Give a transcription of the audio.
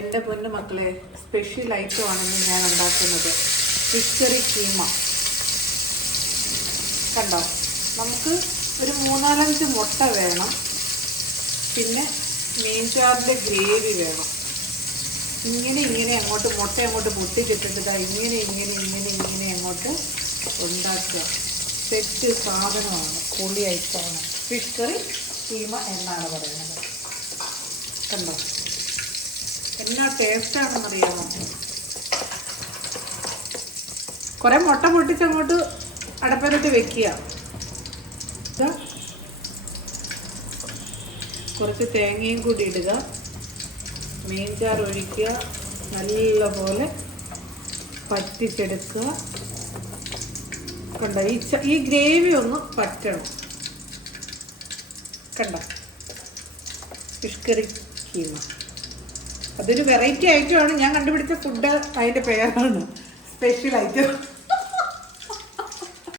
എന്റെ പൊന്നു മക്കളെ സ്പെഷ്യൽ ഐറ്റം ആണെന്ന് ഞാൻ ഉണ്ടാക്കുന്നത്. ഫിഷറി കീമ കണ്ടോ? നമുക്ക് ഒരു മൂന്നാലഞ്ച് മുട്ട വേണം. പിന്നെ മീൻചാറിന്റെ ഗ്രേവി വേണം. ഇങ്ങനെ ഇങ്ങനെ അങ്ങോട്ട് മുട്ട അങ്ങോട്ട് പൊട്ടിച്ചിട്ടിട്ട് ഇങ്ങനെ ഇങ്ങനെ ഇങ്ങനെ ഇങ്ങനെ അങ്ങോട്ട് ഉണ്ടാക്കുക. സെറ്റ് സാധനമാണ് പൊളി ഐറ്റമാണ് ഫിഷ് കറി കീമ എന്നാണ് പറയുന്നത്. കണ്ടോ? എന്നാ ടേസ്റ്റാണെന്നറിയാമോ കുറെ മുട്ട പൊട്ടിച്ച് അങ്ങോട്ട് അടപ്പയിലിട്ട് വെക്കുക. കുറച്ച് തേങ്ങയും കൂടി ഇടുക. മീൻചാർ ഒഴിക്കുക. നല്ലപോലെ പറ്റിച്ചെടുക്കുക. കണ്ട? ഈ ഈ ഗ്രേവി ഒന്ന് പറ്റണം. കണ്ട? Fish curry keema. അതൊരു വെറൈറ്റി ഐറ്റമാണ് ഞാൻ കണ്ടുപിടിച്ച ഫുഡ് അതിന്റെ പേരാണ്. Special item